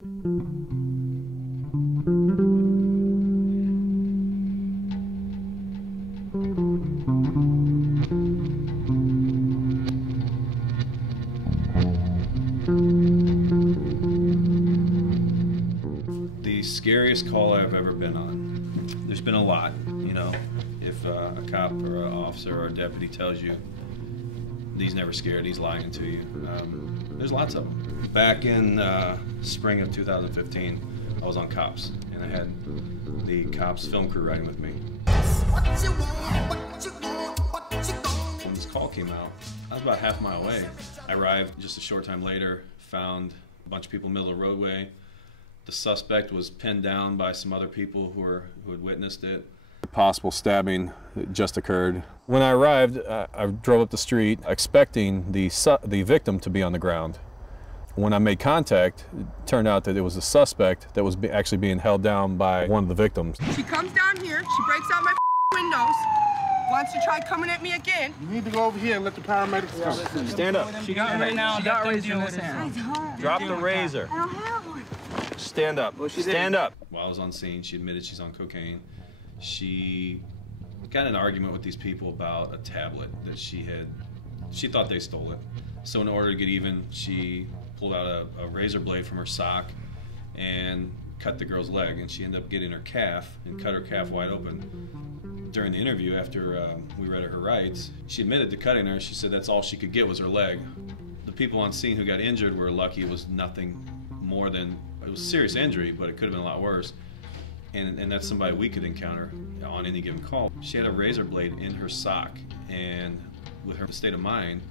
The scariest call I've ever been on. There's been a lot, you know. If a cop or an officer or a deputy tells you he's never scared, he's lying to you. There's lots of them. Back in spring of 2015, I was on Cops, and I had the Cops film crew riding with me. When this call came out, I was about half a mile away. I arrived just a short time later, found a bunch of people in the middle of the roadway. The suspect was pinned down by some other people who had witnessed it. A possible stabbing just occurred. When I arrived, I drove up the street expecting the victim to be on the ground. When I made contact, it turned out that it was a suspect that was actually being held down by one of the victims. She comes down here, she breaks out my windows, wants to try coming at me again. You need to go over here and let the paramedics come. Stand up. She got right now. She got razor in his hand. Drop the razor. I don't have one. Stand up. Stand up. While I was on scene, she admitted she's on cocaine. She got in an argument with these people about a tablet that she thought they stole it. So in order to get even, she pulled out a razor blade from her sock and cut the girl's leg, and she ended up getting her calf and cut her calf wide open. During the interview, after we read her rights, she admitted to cutting her. She said that's all she could get was her leg. The people on scene who got injured were lucky. It was nothing more than, it was a serious injury, but it could have been a lot worse. And that's somebody we could encounter on any given call. She had a razor blade in her sock, and with her state of mind,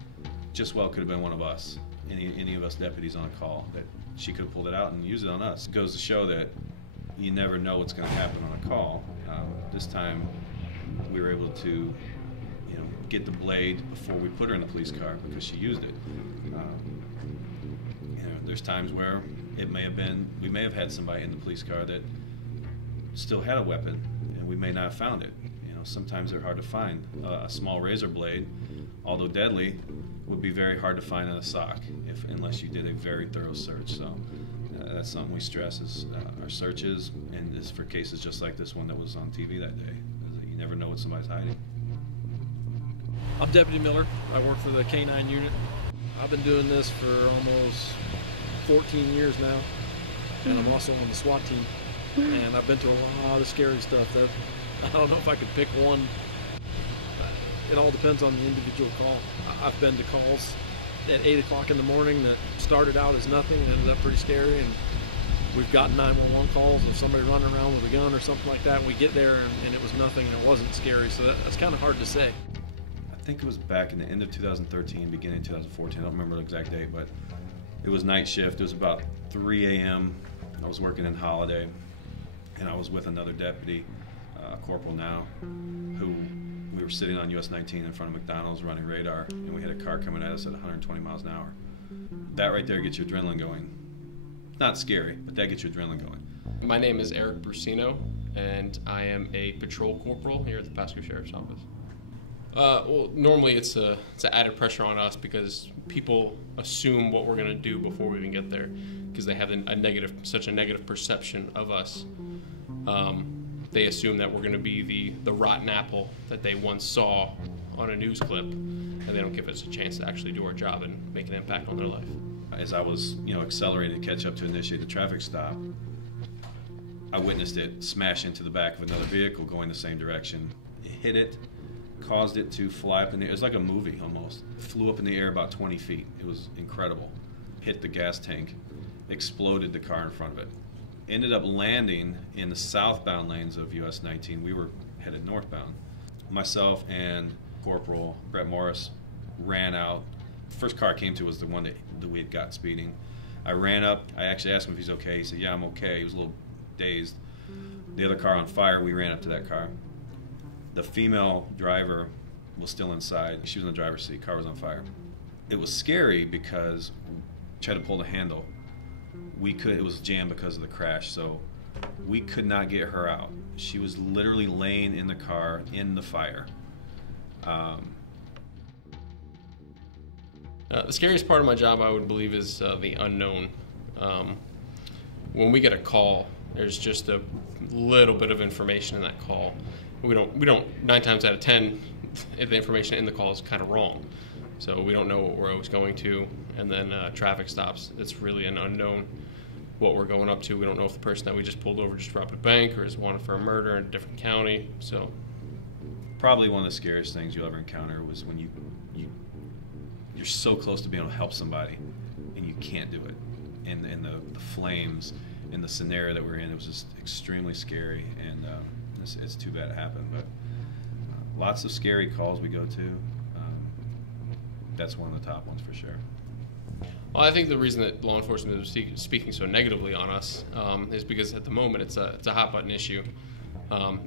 just well could have been one of us, any of us deputies on a call, that she could have pulled it out and used it on us. It goes to show that you never know what's going to happen on a call. This time, we were able to, get the blade before we put her in the police car because she used it. There's times where we may have had somebody in the police car that still had a weapon, and we may not have found it. Sometimes they're hard to find. A small razor blade, although deadly, would be very hard to find in a sock unless you did a very thorough search. So that's something we stress is our searches, and this for cases just like this one that was on TV that day. You never know what somebody's hiding. I'm Deputy Miller. I work for the K-9 unit. I've been doing this for almost 14 years now, and I'm also on the SWAT team. And I've been to a lot of scary stuff. I don't know if I could pick one. It all depends on the individual call. I've been to calls at 8 o'clock in the morning that started out as nothing and ended up pretty scary. And we've gotten 911 calls of somebody running around with a gun or something like that. And we get there and it was nothing and it wasn't scary. So that's kind of hard to say. I think it was back in the end of 2013, beginning of 2014. I don't remember the exact date, but it was night shift. It was about 3 a.m. I was working in Holiday, and I was with another deputy, a corporal now, who we were sitting on US 19 in front of McDonald's running radar, and we had a car coming at us at 120 miles an hour. That right there gets your adrenaline going. Not scary, but that gets your adrenaline going. My name is Eric Brusino, and I am a patrol corporal here at the Pasco Sheriff's Office. Well, normally it's an added pressure on us because people assume what we're going to do before we even get there, because they have such a negative perception of us. They assume that we're going to be the rotten apple that they once saw on a news clip, and they don't give us a chance to actually do our job and make an impact on their life. As I was, accelerating to catch up to initiate the traffic stop, I witnessed it smash into the back of another vehicle going the same direction. It hit it, caused it to fly up in the air. It was like a movie almost. It flew up in the air about 20 feet. It was incredible. Hit the gas tank, exploded the car in front of it. Ended up landing in the southbound lanes of US 19. We were headed northbound. Myself and Corporal Brett Morris ran out. The first car I came to was the one that we had got speeding. I ran up. I actually asked him if he's okay. He said, yeah, I'm okay. He was a little dazed. The other car on fire, we ran up to that car. The female driver was still inside. She was in the driver's seat. Car was on fire. It was scary because we tried to pull the handle. It was jammed because of the crash, so we could not get her out. She was literally laying in the car in the fire. The scariest part of my job, I would believe, is the unknown. when we get a call, there's just a little bit of information in that call. We don't 9 times out of 10, the information in the call is kind of wrong. So we don't know what we're always going to, and then traffic stops. It's really an unknown what we're going up to. We don't know if the person that we just pulled over just robbed a bank or is wanted for a murder in a different county. So probably one of the scariest things you'll ever encounter was when you're so close to being able to help somebody and you can't do it. And the flames and the scenario that we're in, it was just extremely scary, and it's too bad it happened. But lots of scary calls we go to. That's one of the top ones for sure. Well, I think the reason that law enforcement is speaking so negatively on us is because at the moment it's a hot button issue.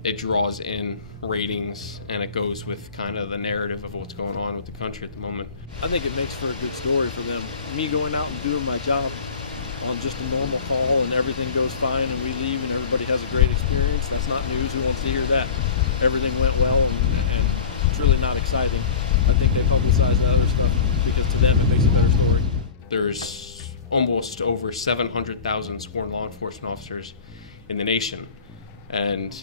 It draws in ratings, and it goes with kind of the narrative of what's going on with the country at the moment. I think it makes for a good story for them. Me going out and doing my job on just a normal call and everything goes fine and we leave and everybody has a great experience, that's not news. Who wants to hear that? Everything went well, and it's really not exciting. I think they publicize that other stuff because to them it makes a better story. There's almost over 700,000 sworn law enforcement officers in the nation. And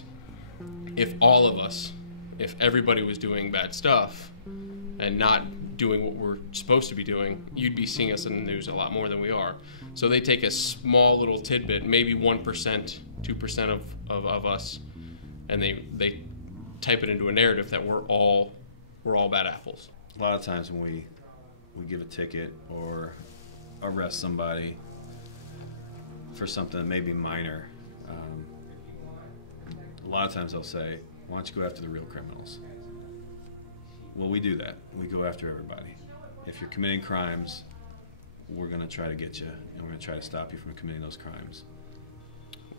if all of us, if everybody was doing bad stuff and not doing what we're supposed to be doing, you'd be seeing us in the news a lot more than we are. So they take a small little tidbit, maybe 1%, 2% of us, and they type it into a narrative that we're all bad apples. A lot of times when we give a ticket or arrest somebody for something that may be minor, a lot of times they'll say, why don't you go after the real criminals? Well, we do that. We go after everybody. If you're committing crimes, we're going to try to get you, and we're going to try to stop you from committing those crimes.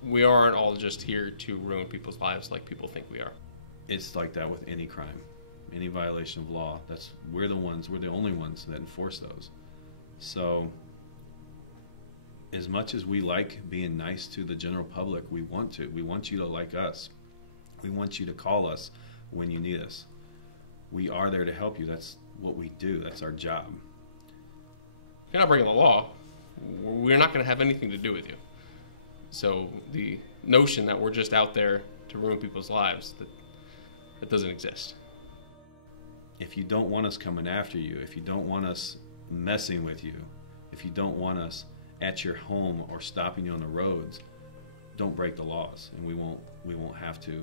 We aren't all just here to ruin people's lives like people think we are. It's like that with any crime, any violation of law. We're the only ones that enforce those. So as much as we like being nice to the general public, we want you to like us. We want you to call us when you need us. We are there to help you. That's what we do. That's our job. If you're not breaking the law, we're not going to have anything to do with you. So the notion that we're just out there to ruin people's lives, that doesn't exist. If you don't want us coming after you, if you don't want us messing with you, if you don't want us at your home or stopping you on the roads, don't break the laws, and we won't have to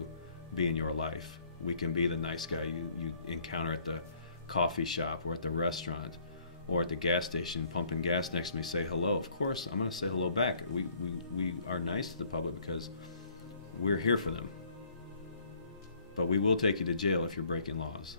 be in your life. We can be the nice guy you encounter at the coffee shop or at the restaurant or at the gas station pumping gas next to me. Say hello. Of course, I'm going to say hello back. We are nice to the public because we're here for them. But we will take you to jail if you're breaking laws.